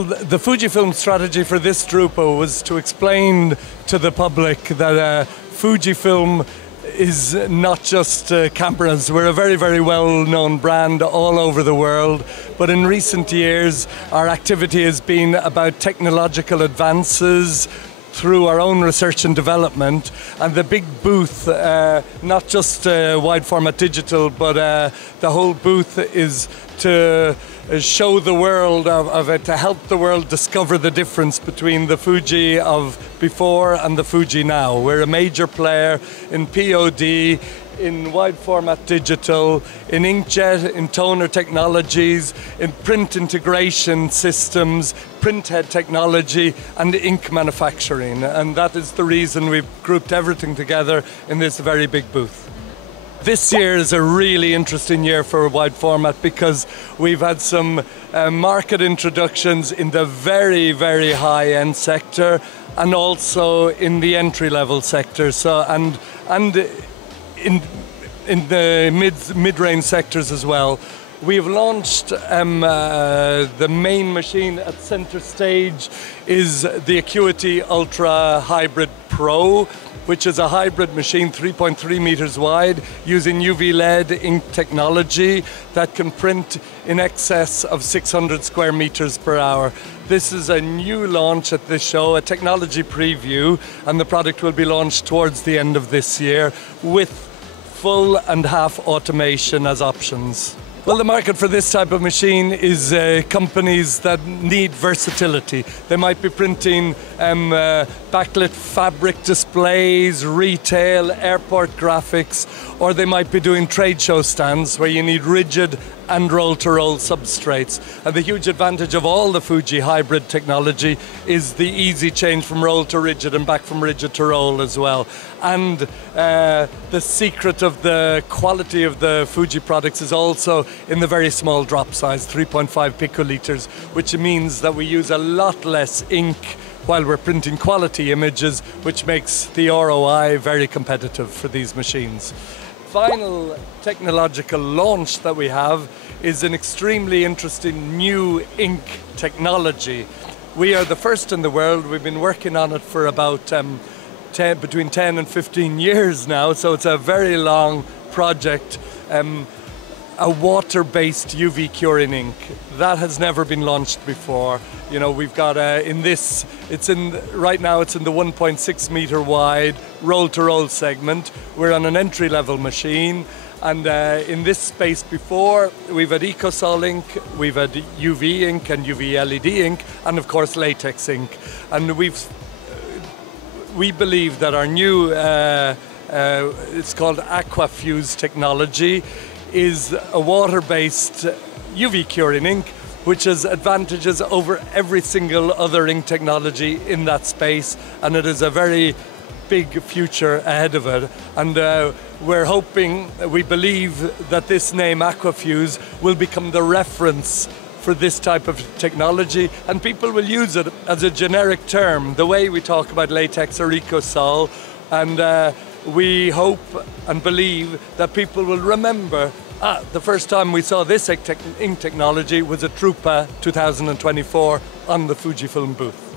Well, the Fujifilm strategy for this drupa was to explain to the public that Fujifilm is not just cameras. We're a very, very well-known brand all over the world, but in recent years our activity has been about technological advances through our own research and development, and the big booth, not just wide format digital, but the whole booth is to show the world of it, to help the world discover the difference between the Fuji of before and the Fuji now. We're a major player in POD, in wide format digital, in inkjet, in toner technologies, in print integration systems, printhead technology, and ink manufacturing. And that is the reason we've grouped everything together in this very big booth. This year is a really interesting year for wide format because we've had some market introductions in the very, very high-end sector and also in the entry-level sector. So and in the mid-range sectors as well. We've launched the main machine at center stage is the Acuity Ultra Hybrid Pro, which is a hybrid machine 3.3 meters wide using UV LED ink technology that can print in excess of 600 square meters per hour. This is a new launch at this show, a technology preview, and the product will be launched towards the end of this year with full and half automation as options. Well, the market for this type of machine is companies that need versatility. They might be printing backlit fabric displays, retail, airport graphics, or they might be doing trade show stands where you need rigid and roll-to-roll substrates. And the huge advantage of all the Fuji hybrid technology is the easy change from roll to rigid and back from rigid to roll as well. And the secret of the quality of the Fuji products is also in the very small drop size, 3.5 picoliters, which means that we use a lot less ink while we're printing quality images, which makes the ROI very competitive for these machines. Final technological launch that we have is an extremely interesting new ink technology. We are the first in the world. We've been working on it for about between 10 and 15 years now, so it's a very long project. A water-based UV curing ink. That has never been launched before. You know, we've got right now it's in the 1.6 meter wide roll-to-roll segment. We're on an entry-level machine, and in this space before, we've had EcoSol ink, we've had UV ink and UV LED ink, and of course latex ink. And we believe that our new, it's called Aquafuze technology, is a water-based UV curing ink, which has advantages over every single other ink technology in that space, and it is a very big future ahead of it. And we're hoping, we believe that this name Aquafuze will become the reference for this type of technology, and people will use it as a generic term, the way we talk about latex or EcoSol. And we hope and believe that people will remember the first time we saw this ink technology was at drupa 2024 on the Fujifilm booth.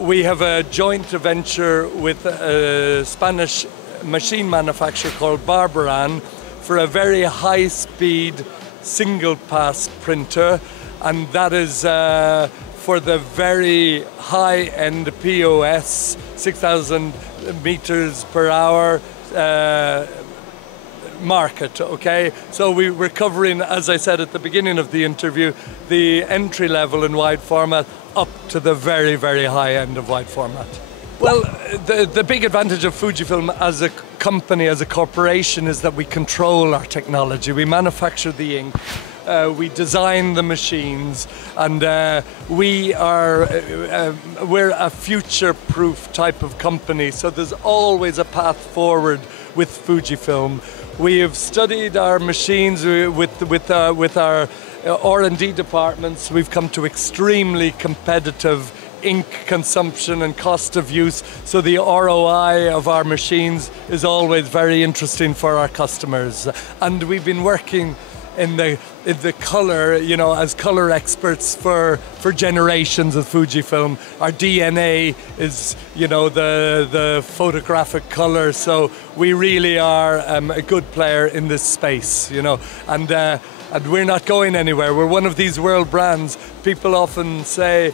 We have a joint venture with a Spanish machine manufacturer called Barbaran for a very high-speed single-pass printer, and that is for the very high-end POS, 6,000 meters per hour market, okay? So we're covering, as I said at the beginning of the interview, the entry level in wide format up to the very, very high end of wide format. Well, the big advantage of Fujifilm as a company, as a corporation, is that we control our technology. We manufacture the ink, we design the machines, and we're a future-proof type of company. So there's always a path forward with Fujifilm. We have studied our machines with our R&D departments. We've come to extremely competitive ink consumption and cost of use, so the ROI of our machines is always very interesting for our customers. And we've been working in the color, you know, as color experts for generations of Fujifilm. Our DNA is, you know, the photographic color, so we really are a good player in this space, you know, and we're not going anywhere. We're one of these world brands. People often say,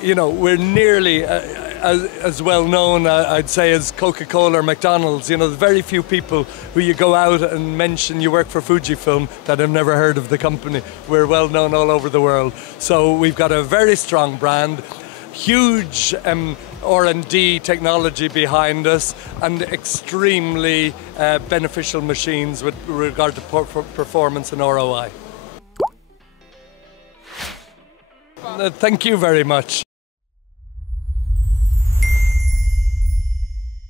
you know, we're nearly as well known, I'd say, as Coca-Cola or McDonald's. You know, there's very few people who you go out and mention you work for Fujifilm that have never heard of the company. We're well known all over the world. So we've got a very strong brand, huge R&D technology behind us, and extremely beneficial machines with regard to performance and ROI. Thank you very much.